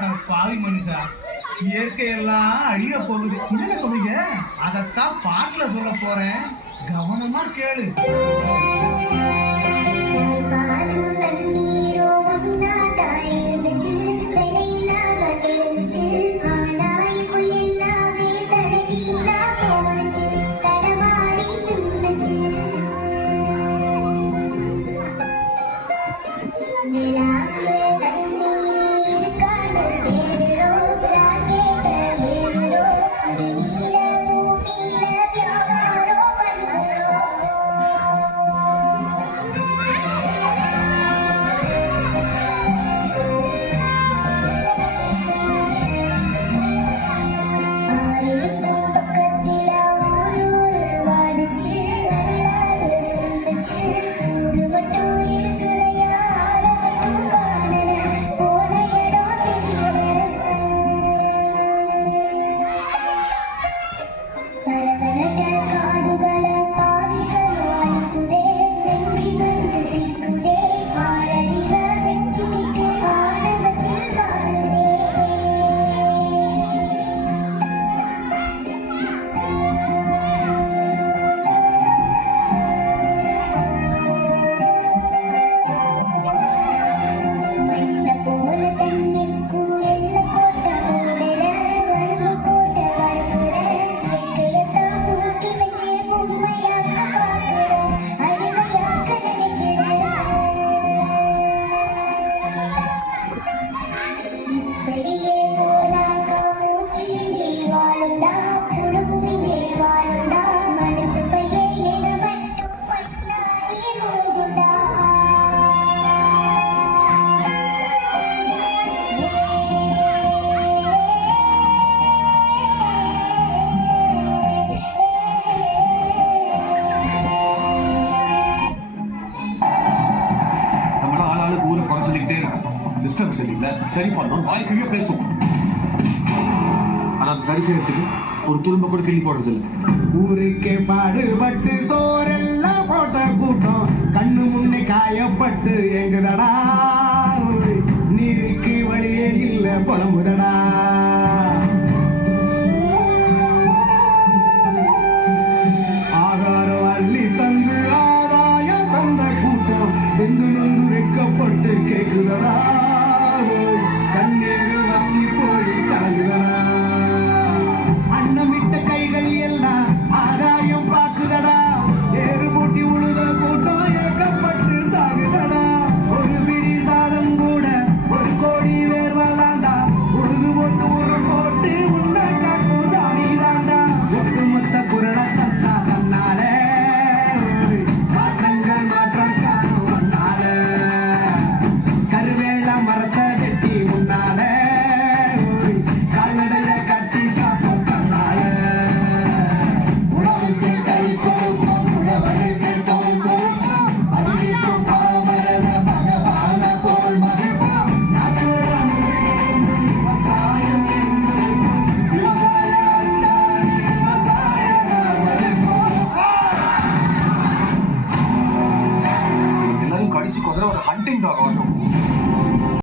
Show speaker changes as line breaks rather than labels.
அட பாவி மனுஷா. இயற்கையெல்லாம் அழிய போகுது. என்ன சொல்லுங்க அதைத்தான் பாட்டுல சொல்ல போறேன். கவனமா கேளு.
நிலா
சிஸ்டம் சரியில்லை. சரி பண்ணணும். வாய்க்கையே பேசும் ஆனால் சரி செய்யறதுக்கு ஒரு துரும்ப கூட கிள்ளி போடுறது இல்லை
ஊருக்கே பாடுபட்டு சோறெல்லாம் போட்ட கூட்டம். கண்ணு முன்னே காயப்பட்டு எங்குதடா நீருக்கு வழியே இல்லை புலம்புதடா. ஆகாரம் அள்ளி 甘愿
கிட்டத்தட்ட ஒரு ஹண்டிங் டாக் ஆகட்டும்